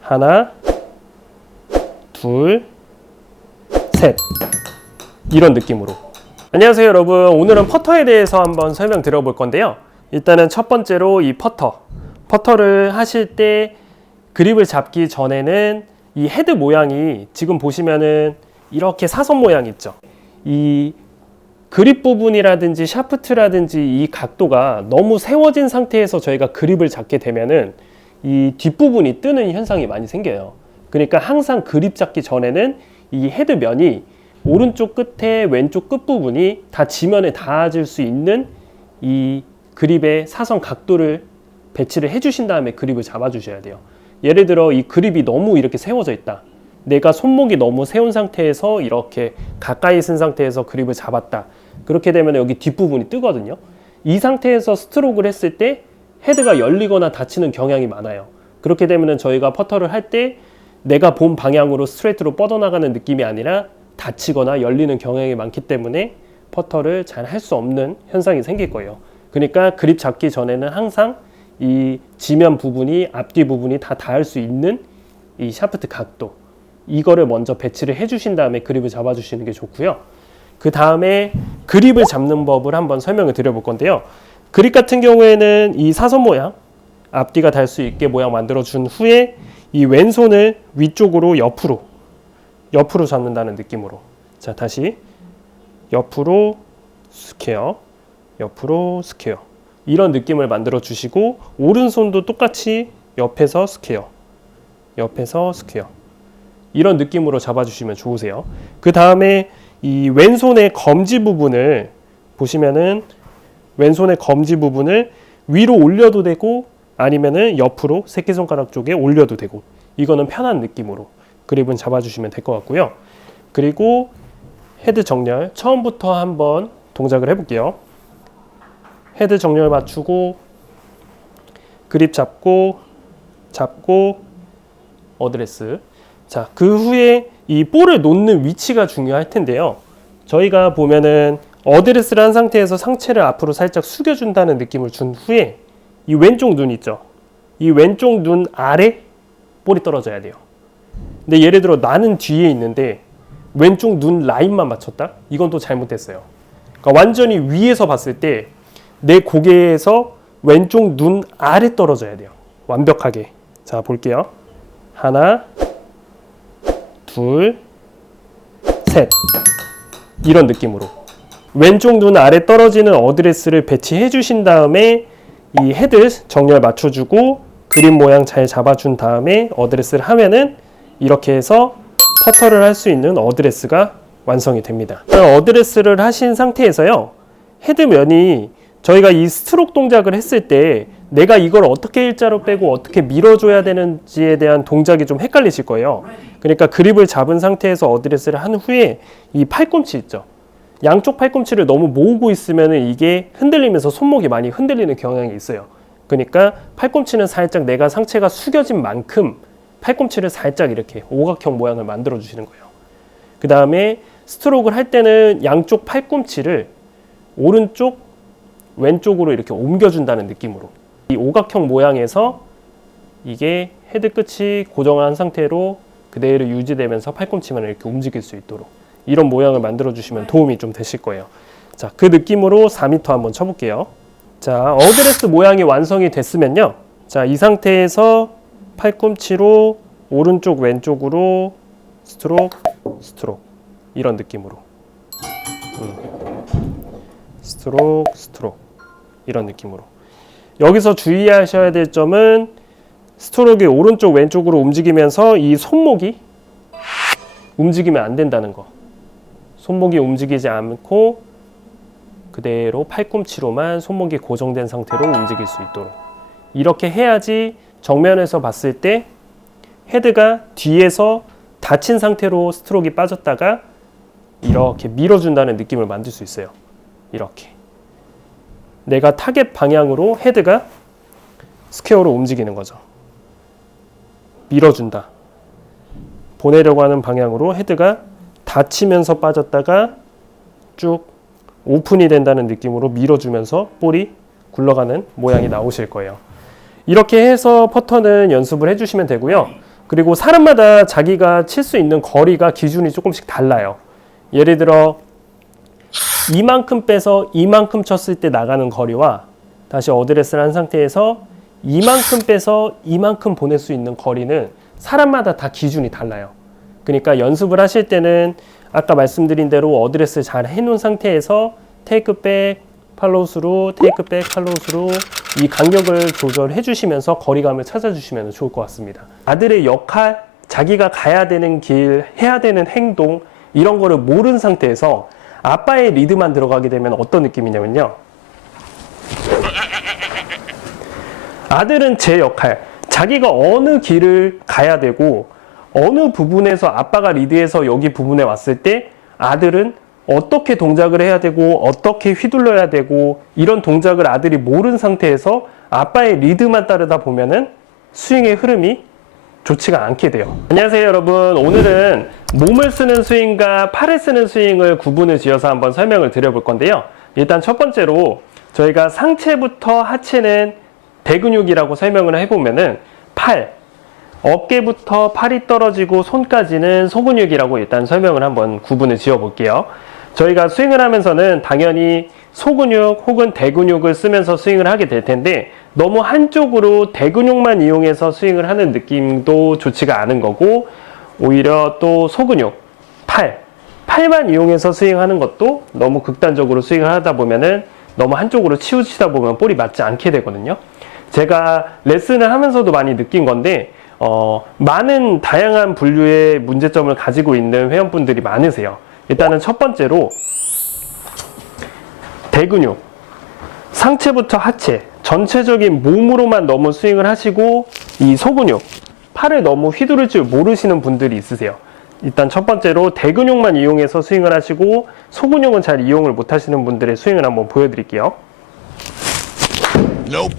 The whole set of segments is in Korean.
하나, 둘, 셋. 이런 느낌으로. 안녕하세요 여러분. 오늘은 퍼터에 대해서 한번 설명 드려볼 건데요. 일단은 첫 번째로 이 퍼터를 하실 때 그립을 잡기 전에는 이 헤드 모양이 지금 보시면은 이렇게 사선 모양 있죠. 이 그립 부분이라든지 샤프트라든지 이 각도가 너무 세워진 상태에서 저희가 그립을 잡게 되면은 이 뒷부분이 뜨는 현상이 많이 생겨요. 그러니까 항상 그립 잡기 전에는 이 헤드 면이 오른쪽 끝에 왼쪽 끝부분이 다 지면에 닿아질 수 있는 이 그립의 사선 각도를 배치를 해주신 다음에 그립을 잡아주셔야 돼요. 예를 들어 이 그립이 너무 이렇게 세워져 있다. 내가 손목이 너무 세운 상태에서 이렇게 가까이 쓴 상태에서 그립을 잡았다. 그렇게 되면 여기 뒷부분이 뜨거든요. 이 상태에서 스트로크를 했을 때 헤드가 열리거나 닫히는 경향이 많아요. 그렇게 되면 저희가 퍼터를 할 때 내가 본 방향으로 스트레이트로 뻗어나가는 느낌이 아니라 닫히거나 열리는 경향이 많기 때문에 퍼터를 잘 할 수 없는 현상이 생길 거예요. 그러니까 그립 잡기 전에는 항상 이 지면 부분이 앞뒤 부분이 다 닿을 수 있는 이 샤프트 각도, 이거를 먼저 배치를 해주신 다음에 그립을 잡아주시는 게 좋고요. 그 다음에 그립을 잡는 법을 한번 설명을 드려볼 건데요. 그립 같은 경우에는 이 사선 모양, 앞뒤가 닿을 수 있게 모양 만들어준 후에 이 왼손을 위쪽으로 옆으로 잡는다는 느낌으로. 자, 다시 옆으로 스퀘어, 옆으로 스퀘어. 이런 느낌을 만들어 주시고 오른손도 똑같이 옆에서 스퀘어, 옆에서 스퀘어. 이런 느낌으로 잡아주시면 좋으세요. 그 다음에 이 왼손의 검지 부분을 보시면은 왼손의 검지 부분을 위로 올려도 되고 아니면은 옆으로 새끼손가락 쪽에 올려도 되고, 이거는 편한 느낌으로 그립은 잡아주시면 될 것 같고요. 그리고 헤드 정렬 처음부터 한번 동작을 해볼게요. 헤드 정렬 맞추고 그립 잡고 어드레스. 자, 그 후에 이 볼을 놓는 위치가 중요할 텐데요. 저희가 보면은 어드레스를 한 상태에서 상체를 앞으로 살짝 숙여준다는 느낌을 준 후에 이 왼쪽 눈 있죠. 이 왼쪽 눈 아래 볼이 떨어져야 돼요. 근데 예를 들어 나는 뒤에 있는데 왼쪽 눈 라인만 맞췄다? 이건 또 잘못됐어요. 그러니까 완전히 위에서 봤을 때 내 고개에서 왼쪽 눈 아래 떨어져야 돼요. 완벽하게. 자, 볼게요. 하나, 둘, 셋. 이런 느낌으로 왼쪽 눈 아래 떨어지는 어드레스를 배치해 주신 다음에 이 헤드 정렬 맞춰주고 그립 모양 잘 잡아준 다음에 어드레스를 하면은 이렇게 해서 퍼터를 할 수 있는 어드레스가 완성이 됩니다. 어드레스를 하신 상태에서요, 헤드면이 저희가 이 스트로크 동작을 했을 때 내가 이걸 어떻게 일자로 빼고 어떻게 밀어줘야 되는지에 대한 동작이 좀 헷갈리실 거예요. 그러니까 그립을 잡은 상태에서 어드레스를 한 후에 이 팔꿈치 있죠. 양쪽 팔꿈치를 너무 모으고 있으면 이게 흔들리면서 손목이 많이 흔들리는 경향이 있어요. 그러니까 팔꿈치는 살짝 내가 상체가 숙여진 만큼 팔꿈치를 살짝 이렇게 오각형 모양을 만들어 주시는 거예요. 그 다음에 스트로크를 할 때는 양쪽 팔꿈치를 오른쪽 왼쪽으로 이렇게 옮겨준다는 느낌으로 이 오각형 모양에서 이게 헤드 끝이 고정한 상태로 그대로 유지되면서 팔꿈치만 이렇게 움직일 수 있도록 이런 모양을 만들어 주시면 도움이 좀 되실 거예요. 자, 그 느낌으로 4m 한번 쳐볼게요. 자, 어드레스 모양이 완성이 됐으면요, 자, 이 상태에서 팔꿈치로 오른쪽 왼쪽으로 스트로크 이런 느낌으로 스트로크 이런 느낌으로. 여기서 주의하셔야 될 점은 스트로크가 오른쪽 왼쪽으로 움직이면서 이 손목이 움직이면 안 된다는 거. 손목이 움직이지 않고 그대로 팔꿈치로만 손목이 고정된 상태로 움직일 수 있도록 이렇게 해야지 정면에서 봤을 때 헤드가 뒤에서 닫힌 상태로 스트로크가 빠졌다가 이렇게 밀어준다는 느낌을 만들 수 있어요. 이렇게 내가 타겟 방향으로 헤드가 스퀘어로 움직이는 거죠. 밀어준다. 보내려고 하는 방향으로 헤드가 닫히면서 빠졌다가 쭉 오픈이 된다는 느낌으로 밀어주면서 볼이 굴러가는 모양이 나오실 거예요. 이렇게 해서 퍼터는 연습을 해주시면 되고요. 그리고 사람마다 자기가 칠 수 있는 거리가 기준이 조금씩 달라요. 예를 들어 이만큼 빼서 이만큼 쳤을 때 나가는 거리와 다시 어드레스를 한 상태에서 이만큼 빼서 이만큼 보낼 수 있는 거리는 사람마다 다 기준이 달라요. 그러니까 연습을 하실 때는 아까 말씀드린 대로 어드레스 잘 해놓은 상태에서 테이크백, 팔로우스루, 테이크백, 팔로우스루 이 간격을 조절해 주시면서 거리감을 찾아주시면 좋을 것 같습니다. 아들의 역할, 자기가 가야 되는 길, 해야 되는 행동 이런 거를 모르는 상태에서 아빠의 리드만 들어가게 되면 어떤 느낌이냐면요. 아들은 제 역할, 자기가 어느 길을 가야 되고 어느 부분에서 아빠가 리드해서 여기 부분에 왔을 때 아들은 어떻게 동작을 해야 되고 어떻게 휘둘러야 되고 이런 동작을 아들이 모르는 상태에서 아빠의 리드만 따르다 보면은 스윙의 흐름이 좋지가 않게 돼요. 안녕하세요 여러분, 오늘은 몸을 쓰는 스윙과 팔을 쓰는 스윙을 구분을 지어서 한번 설명을 드려볼 건데요. 일단 첫 번째로 저희가 상체부터 하체는 대근육이라고 설명을 해보면은 팔, 어깨부터 팔이 떨어지고 손까지는 소근육이라고 일단 설명을 한번 구분을 지어 볼게요. 저희가 스윙을 하면서는 당연히 소근육 혹은 대근육을 쓰면서 스윙을 하게 될 텐데 너무 한쪽으로 대근육만 이용해서 스윙을 하는 느낌도 좋지가 않은 거고, 오히려 또 소근육, 팔만 이용해서 스윙하는 것도 너무 극단적으로 스윙을 하다 보면은 너무 한쪽으로 치우치다 보면 볼이 맞지 않게 되거든요. 제가 레슨을 하면서도 많이 느낀 건데 많은 다양한 분류의 문제점을 가지고 있는 회원분들이 많으세요. 일단은 첫 번째로 대근육, 상체부터 하체, 전체적인 몸으로만 너무 스윙을 하시고 이 소근육, 팔을 너무 휘두를 줄 모르시는 분들이 있으세요. 일단 첫 번째로 대근육만 이용해서 스윙을 하시고 소근육은 잘 이용을 못 하시는 분들의 스윙을 한번 보여드릴게요. Nope.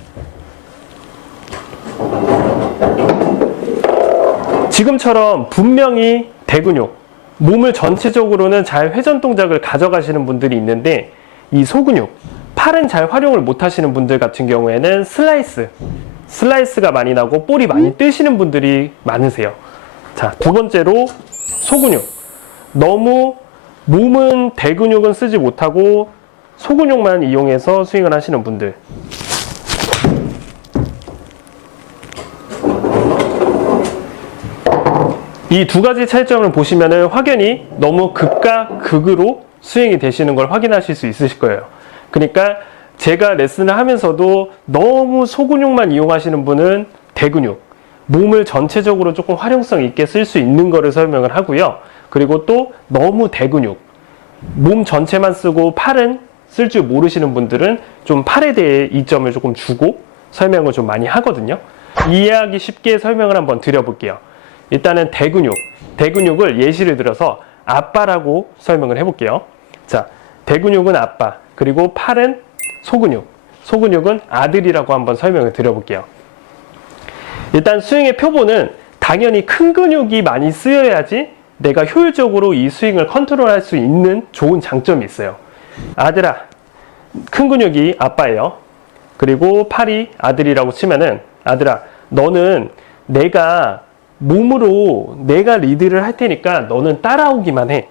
지금처럼 분명히 대근육, 몸을 전체적으로는 잘 회전 동작을 가져가시는 분들이 있는데 이 소근육, 팔은 잘 활용을 못 하시는 분들 같은 경우에는 슬라이스가 많이 나고 볼이 많이 뜨시는 분들이 많으세요. 자, 두 번째로 소근육, 너무 몸은 대근육은 쓰지 못하고 소근육만 이용해서 스윙을 하시는 분들. 이 두 가지 차이점을 보시면은 확연히 너무 극과 극으로 스윙이 되시는 걸 확인하실 수 있으실 거예요. 그러니까 제가 레슨을 하면서도 너무 소근육만 이용하시는 분은 대근육, 몸을 전체적으로 조금 활용성 있게 쓸 수 있는 거를 설명을 하고요. 그리고 또 너무 대근육, 몸 전체만 쓰고 팔은 쓸 줄 모르시는 분들은 좀 팔에 대해 이점을 조금 주고 설명을 좀 많이 하거든요. 이해하기 쉽게 설명을 한번 드려볼게요. 일단은 대근육을 예시를 들어서 아빠라고 설명을 해볼게요. 자, 대근육은 아빠, 그리고 팔은 소근육은 아들이라고 한번 설명을 드려볼게요. 일단 스윙의 표본은 당연히 큰 근육이 많이 쓰여야지 내가 효율적으로 이 스윙을 컨트롤할 수 있는 좋은 장점이 있어요. 아들아, 큰 근육이 아빠예요. 그리고 팔이 아들이라고 치면은 아들아, 너는 몸으로 내가 리드를 할 테니까 너는 따라오기만 해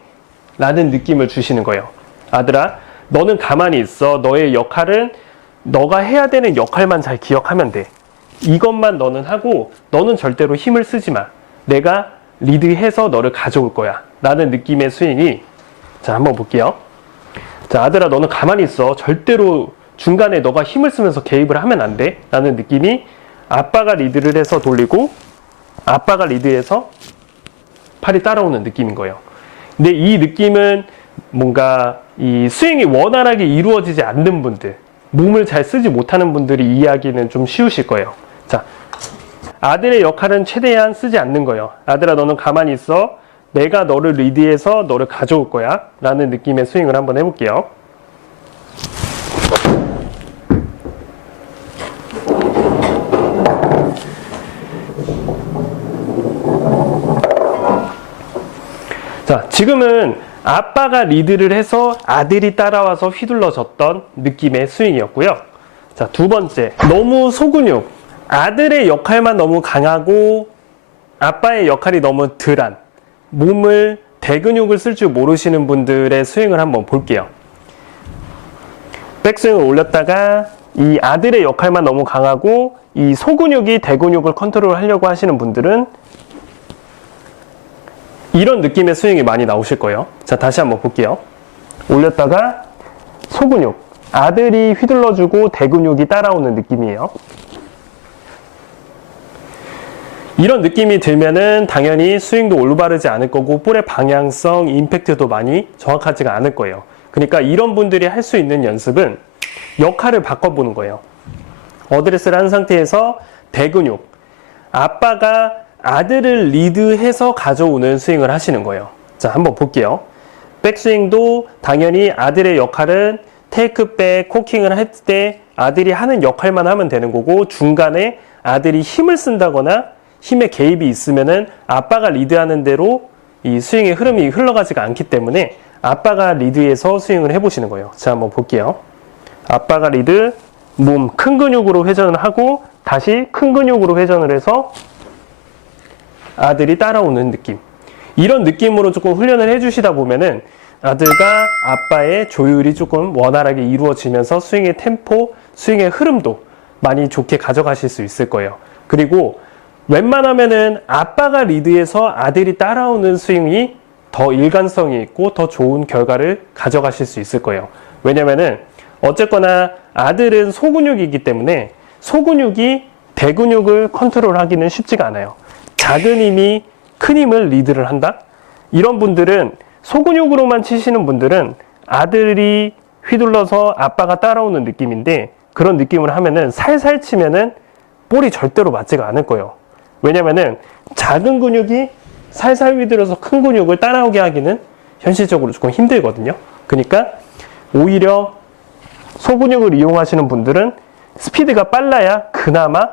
라는 느낌을 주시는 거예요. 아들아, 너는 가만히 있어. 너의 역할은 너가 해야 되는 역할만 잘 기억하면 돼. 이것만 너는 하고 너는 절대로 힘을 쓰지 마. 내가 리드해서 너를 가져올 거야 라는 느낌의 스윙이, 자, 한번 볼게요. 자, 아들아, 너는 가만히 있어. 절대로 중간에 너가 힘을 쓰면서 개입을 하면 안 돼 라는 느낌이, 아빠가 리드를 해서 돌리고 아빠가 리드해서 팔이 따라오는 느낌인 거예요. 근데 이 느낌은 뭔가 이 스윙이 원활하게 이루어지지 않는 분들, 몸을 잘 쓰지 못하는 분들이 이해하기는 좀 쉬우실 거예요. 자, 아들의 역할은 최대한 쓰지 않는 거예요. 아들아, 너는 가만히 있어. 내가 너를 리드해서 너를 가져올 거야 라는 느낌의 스윙을 한번 해볼게요. 자, 지금은 아빠가 리드를 해서 아들이 따라와서 휘둘러졌던 느낌의 스윙이었고요. 자, 두 번째, 너무 소근육, 아들의 역할만 너무 강하고 아빠의 역할이 너무 덜한 몸을 대근육을 쓸 줄 모르시는 분들의 스윙을 한번 볼게요. 백스윙을 올렸다가 이 아들의 역할만 너무 강하고 이 소근육이 대근육을 컨트롤 하려고 하시는 분들은 이런 느낌의 스윙이 많이 나오실 거예요. 자, 다시 한번 볼게요. 올렸다가 소근육, 아들이 휘둘러주고 대근육이 따라오는 느낌이에요. 이런 느낌이 들면은 당연히 스윙도 올바르지 않을 거고 볼의 방향성, 임팩트도 많이 정확하지가 않을 거예요. 그러니까 이런 분들이 할 수 있는 연습은 역할을 바꿔보는 거예요. 어드레스를 한 상태에서 대근육, 아빠가 아들을 리드해서 가져오는 스윙을 하시는 거예요. 자, 한번 볼게요. 백스윙도 당연히 아들의 역할은 테이크백, 코킹을 할 때 아들이 하는 역할만 하면 되는 거고, 중간에 아들이 힘을 쓴다거나 힘의 개입이 있으면은 아빠가 리드하는 대로 이 스윙의 흐름이 흘러가지가 않기 때문에 아빠가 리드해서 스윙을 해보시는 거예요. 자, 한번 볼게요. 아빠가 리드, 몸 큰 근육으로 회전을 하고 다시 큰 근육으로 회전을 해서 아들이 따라오는 느낌. 이런 느낌으로 조금 훈련을 해주시다 보면은 아들과 아빠의 조율이 조금 원활하게 이루어지면서 스윙의 템포, 스윙의 흐름도 많이 좋게 가져가실 수 있을 거예요. 그리고 웬만하면은 아빠가 리드해서 아들이 따라오는 스윙이 더 일관성이 있고 더 좋은 결과를 가져가실 수 있을 거예요. 왜냐면은 어쨌거나 아들은 소근육이기 때문에 소근육이 대근육을 컨트롤하기는 쉽지가 않아요. 작은 힘이 큰 힘을 리드를 한다? 이런 분들은 소근육으로만 치시는 분들은 아들이 휘둘러서 아빠가 따라오는 느낌인데 그런 느낌을 하면은 살살 치면은 볼이 절대로 맞지가 않을 거예요. 왜냐면은 작은 근육이 살살 휘둘러서 큰 근육을 따라오게 하기는 현실적으로 조금 힘들거든요. 그러니까 오히려 소근육을 이용하시는 분들은 스피드가 빨라야 그나마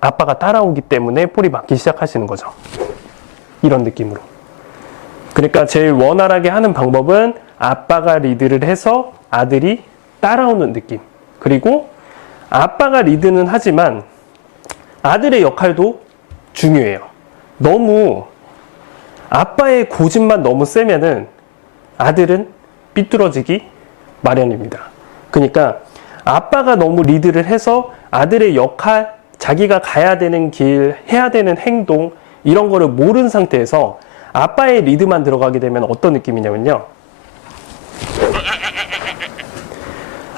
아빠가 따라오기 때문에 볼이 맞기 시작하시는 거죠. 이런 느낌으로. 그러니까 제일 원활하게 하는 방법은 아빠가 리드를 해서 아들이 따라오는 느낌. 그리고 아빠가 리드는 하지만 아들의 역할도 중요해요. 너무 아빠의 고집만 너무 세면은 아들은 삐뚤어지기 마련입니다. 그러니까 아빠가 너무 리드를 해서 아들의 역할, 자기가 가야 되는 길, 해야 되는 행동 이런 거를 모르는 상태에서 아빠의 리드만 들어가게 되면 어떤 느낌이냐면요.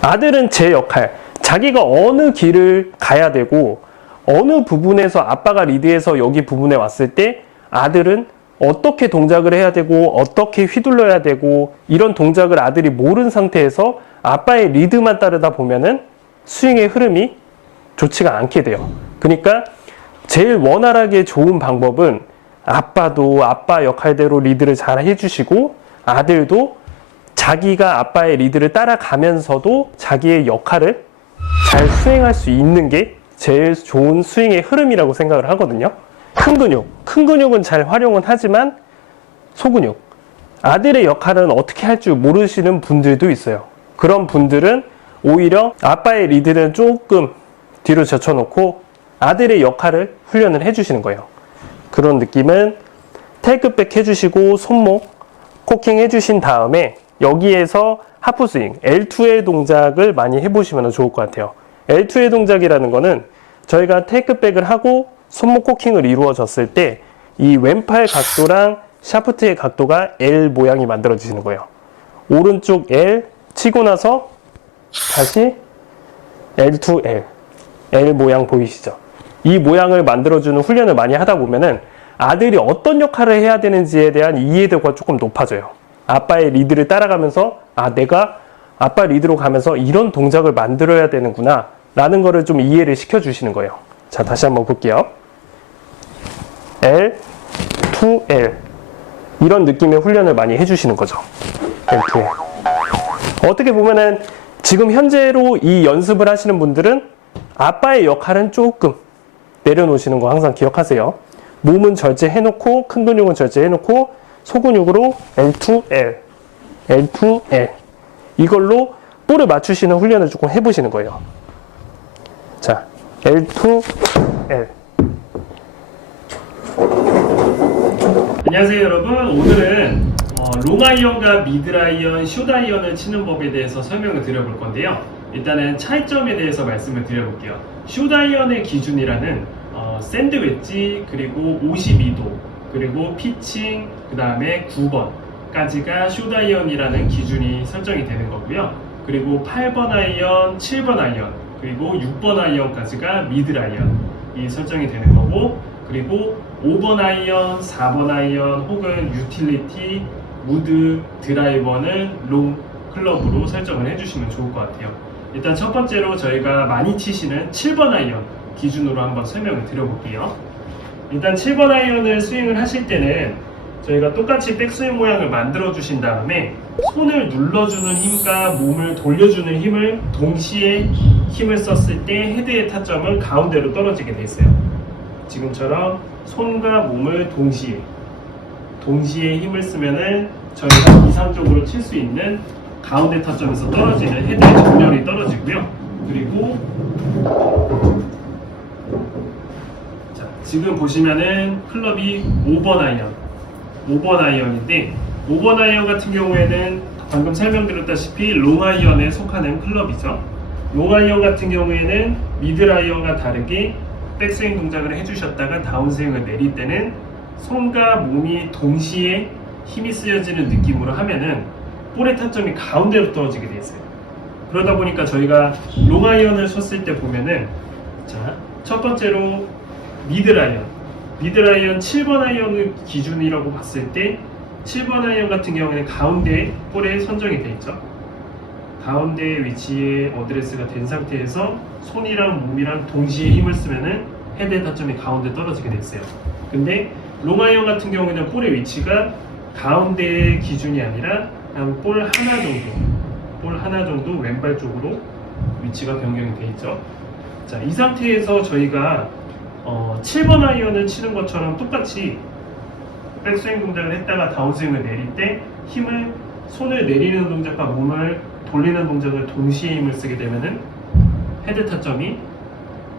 아들은 제 역할, 자기가 어느 길을 가야 되고 어느 부분에서 아빠가 리드해서 여기 부분에 왔을 때 아들은 어떻게 동작을 해야 되고 어떻게 휘둘러야 되고 이런 동작을 아들이 모르는 상태에서 아빠의 리드만 따르다 보면은 스윙의 흐름이 좋지가 않게 돼요. 그러니까 제일 원활하게 좋은 방법은 아빠도 아빠 역할대로 리드를 잘 해주시고 아들도 자기가 아빠의 리드를 따라가면서도 자기의 역할을 잘 수행할 수 있는 게 제일 좋은 스윙의 흐름이라고 생각을 하거든요. 큰 근육은 잘 활용은 하지만 소근육, 아들의 역할은 어떻게 할 줄 모르시는 분들도 있어요. 그런 분들은 오히려 아빠의 리드는 조금 뒤로 젖혀놓고 아들의 역할을 훈련을 해주시는 거예요. 그런 느낌은 테이크백 해주시고 손목 코킹 해주신 다음에 여기에서 하프스윙, L2의 동작을 많이 해보시면 좋을 것 같아요. L2의 동작이라는 거는 저희가 테이크백을 하고 손목 코킹을 이루어졌을 때 이 왼팔 각도랑 샤프트의 각도가 L 모양이 만들어지는 거예요. 오른쪽 L 치고 나서 다시 L2L, L 모양 보이시죠? 이 모양을 만들어주는 훈련을 많이 하다 보면은 아들이 어떤 역할을 해야 되는지에 대한 이해도가 조금 높아져요. 아빠의 리드를 따라가면서 내가 아빠 리드로 가면서 이런 동작을 만들어야 되는구나 라는 거를 좀 이해를 시켜주시는 거예요. 자, 다시 한번 볼게요. L, 2L 이런 느낌의 훈련을 많이 해주시는 거죠. L, 2L 어떻게 보면은 지금 현재로 이 연습을 하시는 분들은 아빠의 역할은 조금 내려놓으시는 거 항상 기억하세요. 몸은 절제해놓고 큰 근육은 절제해놓고 소근육으로 L2L, L2L 이걸로 볼을 맞추시는 훈련을 조금 해보시는 거예요. 자, L2L 안녕하세요 여러분. 오늘은 롱아이언과 미드아이언, 숏아이언을 치는 법에 대해서 설명을 드려볼 건데요. 일단은 차이점에 대해서 말씀을 드려볼게요. 숏아이언의 기준이라는 샌드 웨지, 그리고 52도, 그리고 피칭, 그 다음에 9번까지가 숏아이언이라는 기준이 설정이 되는 거고요. 그리고 8번 아이언, 7번 아이언, 그리고 6번 아이언까지가 미드아이언이 설정이 되는 거고, 그리고 5번 아이언, 4번 아이언 혹은 유틸리티, 무드, 드라이버는 롱 클럽으로 설정을 해주시면 좋을 것 같아요. 일단 첫 번째로 저희가 많이 치시는 7번 아이언 기준으로 한번 설명을 드려볼게요. 일단 7번 아이언을 스윙을 하실 때는 저희가 똑같이 백스윙 모양을 만들어 주신 다음에 손을 눌러주는 힘과 몸을 돌려주는 힘을 동시에 힘을 썼을 때 헤드의 타점은 가운데로 떨어지게 돼 있어요. 지금처럼 손과 몸을 동시에 힘을 쓰면은 저희가 이상적으로 칠 수 있는 가운데 타점에서 떨어지는 헤드의 정렬이 떨어지고요. 그리고 자, 지금 보시면은 클럽이 5번 아이언인데 5번 아이언 같은 경우에는 방금 설명드렸다시피 롱 아이언에 속하는 클럽이죠. 롱 아이언 같은 경우에는 미드 아이언과 다르게 백스윙 동작을 해주셨다가 다운스윙을 내릴 때는 손과 몸이 동시에 힘이 쓰여지는 느낌으로 하면은 볼의 타점이 가운데로 떨어지게 돼 있어요. 그러다 보니까 저희가 롱 아이언을 쳤을 때 보면은 자, 첫 번째로 미드 아이언 7번 아이언을 기준이라고 봤을 때 7번 아이언 같은 경우에는 가운데 볼에 선정이 돼 있죠. 가운데 위치에 어드레스가 된 상태에서 손이랑 몸이랑 동시에 힘을 쓰면은 헤드의 타점이 가운데 떨어지게 돼 있어요. 근데 롱아이언 같은 경우에는 볼의 위치가 가운데의 기준이 아니라 한 볼 하나 정도 왼발 쪽으로 위치가 변경이 돼 있죠. 자, 이 상태에서 저희가 7번 아이언을 치는 것처럼 똑같이 백스윙 동작을 했다가 다운스윙을 내릴 때 손을 내리는 동작과 몸을 돌리는 동작을 동시에 힘을 쓰게 되면은 헤드 타점이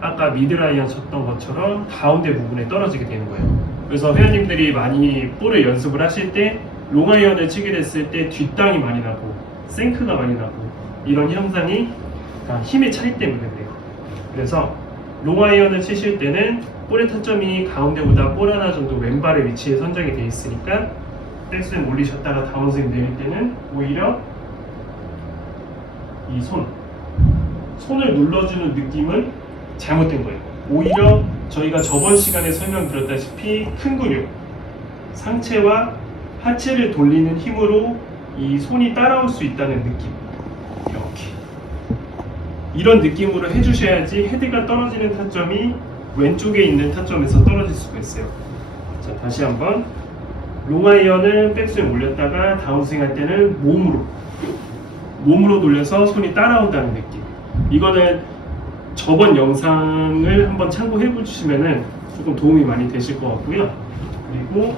아까 미드 아이언 쳤던 것처럼 가운데 부분에 떨어지게 되는 거예요. 그래서 회원님들이 많이 볼을 연습을 하실 때 롱아이언을 치게 됐을 때 뒷땅이 많이 나고 생크가 많이 나고 이런 현상이 다 힘의 차이 때문에 그래요. 그래서 롱아이언을 치실 때는 볼의 타점이 가운데보다 볼 하나 정도 왼발의 위치에 선정이 되어 있으니까 백스윙 올리셨다가 다운스윙 내릴 때는 오히려 이 손을 눌러주는 느낌은 잘못된 거예요. 오히려 저희가 저번 시간에 설명드렸다시피 큰 근육, 상체와 하체를 돌리는 힘으로 이 손이 따라올 수 있다는 느낌, 이렇게 이런 느낌으로 해주셔야지 헤드가 떨어지는 타점이 왼쪽에 있는 타점에서 떨어질 수가 있어요. 자, 다시 한번 롱아이언을 백스윙 올렸다가 다운스윙 할 때는 몸으로 돌려서 손이 따라온다는 느낌. 이거는 저번 영상을 한번 참고해 보시면은 조금 도움이 많이 되실 것 같고요. 그리고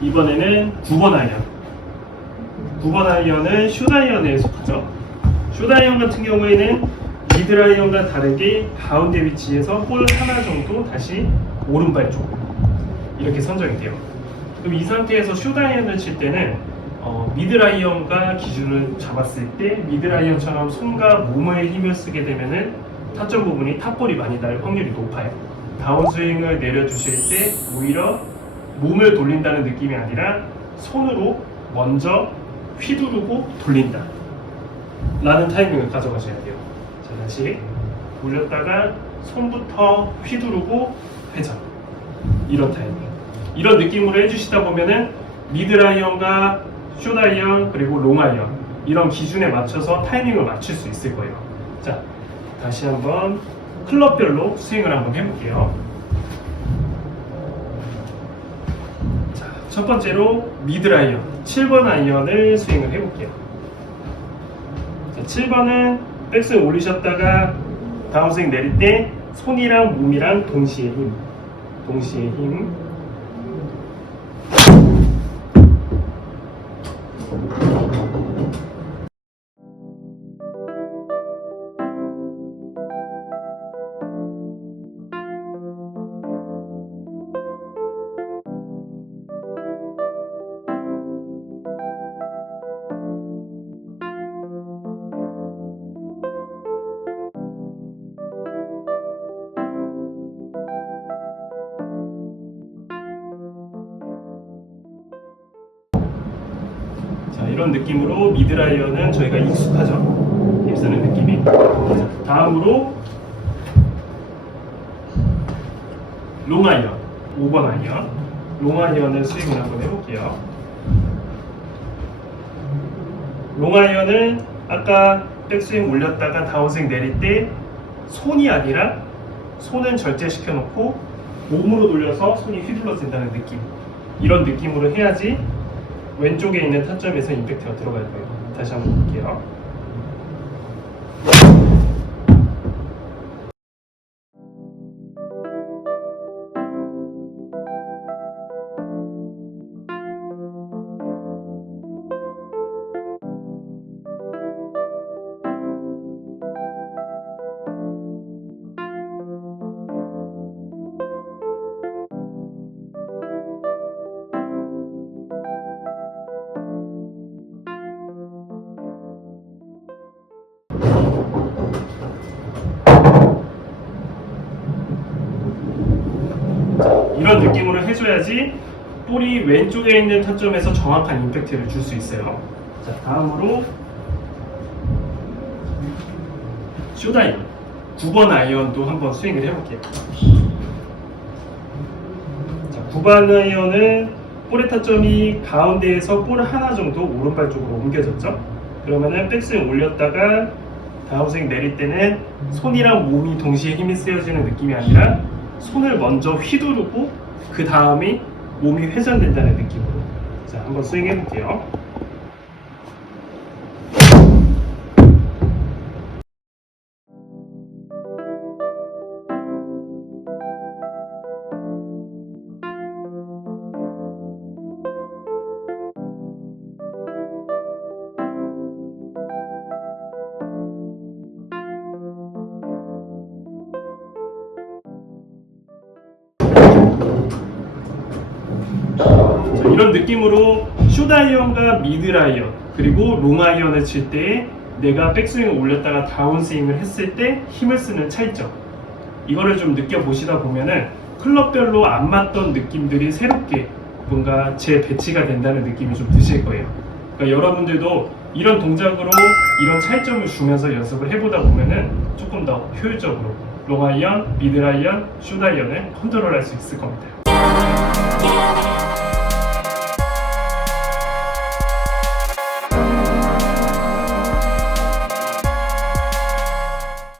이번에는 9번 아이언은 숏아이언에 속하죠. 숏아이언 같은 경우에는 미드 아이언과 다르게 가운데 위치에서 볼 하나 정도 다시 오른발 쪽으로 이렇게 선정이 돼요. 그럼 이 상태에서 숏아이언을 칠 때는 미드 아이언과 기준을 잡았을 때 미드 아이언처럼 손과 몸의 힘을 쓰게 되면은 타점 부분이 탑볼이 많이 날 확률이 높아요. 다운스윙을 내려주실 때 오히려 몸을 돌린다는 느낌이 아니라 손으로 먼저 휘두르고 돌린다 라는 타이밍을 가져가셔야 돼요. 자, 다시 올렸다가 손부터 휘두르고 회전, 이런 타이밍, 이런 느낌으로 해주시다 보면은 미드 아이언과 숏 아이언 그리고 롱 아이언 이런 기준에 맞춰서 타이밍을 맞출 수 있을 거예요. 자, 다시 한번 클럽별로 스윙을 한번 해볼게요. 자, 첫 번째로 미드 아이언 7번 아이언을 스윙을 해볼게요. 자, 7번은 백스윙 올리셨다가 다운스윙 내릴 때 손이랑 몸이랑 동시에 힘. 이런 느낌으로 미드라이언은 저희가 익숙하죠. 힘쓰는 느낌이. 자, 다음으로 롱아이언, 5번 아이언. 롱아이언을 스윙을 한번 해볼게요. 롱아이언은 아까 백스윙 올렸다가 다운스윙 내릴 때 손이 아니라 손은 절제시켜 놓고 몸으로 돌려서 손이 휘둘러진다는 느낌, 이런 느낌으로 해야지 왼쪽에 있는 타점에서 임팩트가 들어갈 거예요. 다시 한번 볼게요. 이런 느낌으로 해줘야지 볼이 왼쪽에 있는 타점에서 정확한 임팩트를 줄 수 있어요. 자, 다음으로 숏아이언 9번 아이언도 한번 스윙을 해볼게요. 자, 9번 아이언은 볼의 타점이 가운데에서 볼 하나 정도 오른발 쪽으로 옮겨졌죠. 그러면은 백스윙 올렸다가 다운스윙 내릴 때는 손이랑 몸이 동시에 힘이 쓰여지는 느낌이 아니라 손을 먼저 휘두르고 그 다음에 몸이 회전된다는 느낌으로. 자, 한번 스윙 해볼게요. 자, 이런 느낌으로 숏아이언과 미드아이언 그리고 롱아이언을 칠 때 내가 백스윙을 올렸다가 다운스윙을 했을 때 힘을 쓰는 차이점, 이거를 좀 느껴보시다 보면은 클럽별로 안 맞던 느낌들이 새롭게 뭔가 재배치가 된다는 느낌이 좀 드실 거예요. 그러니까 여러분들도 이런 동작으로 이런 차이점을 주면서 연습을 해보다 보면은 조금 더 효율적으로 롱아이언, 미드아이언, 숏아이언을 컨트롤할 수 있을 겁니다.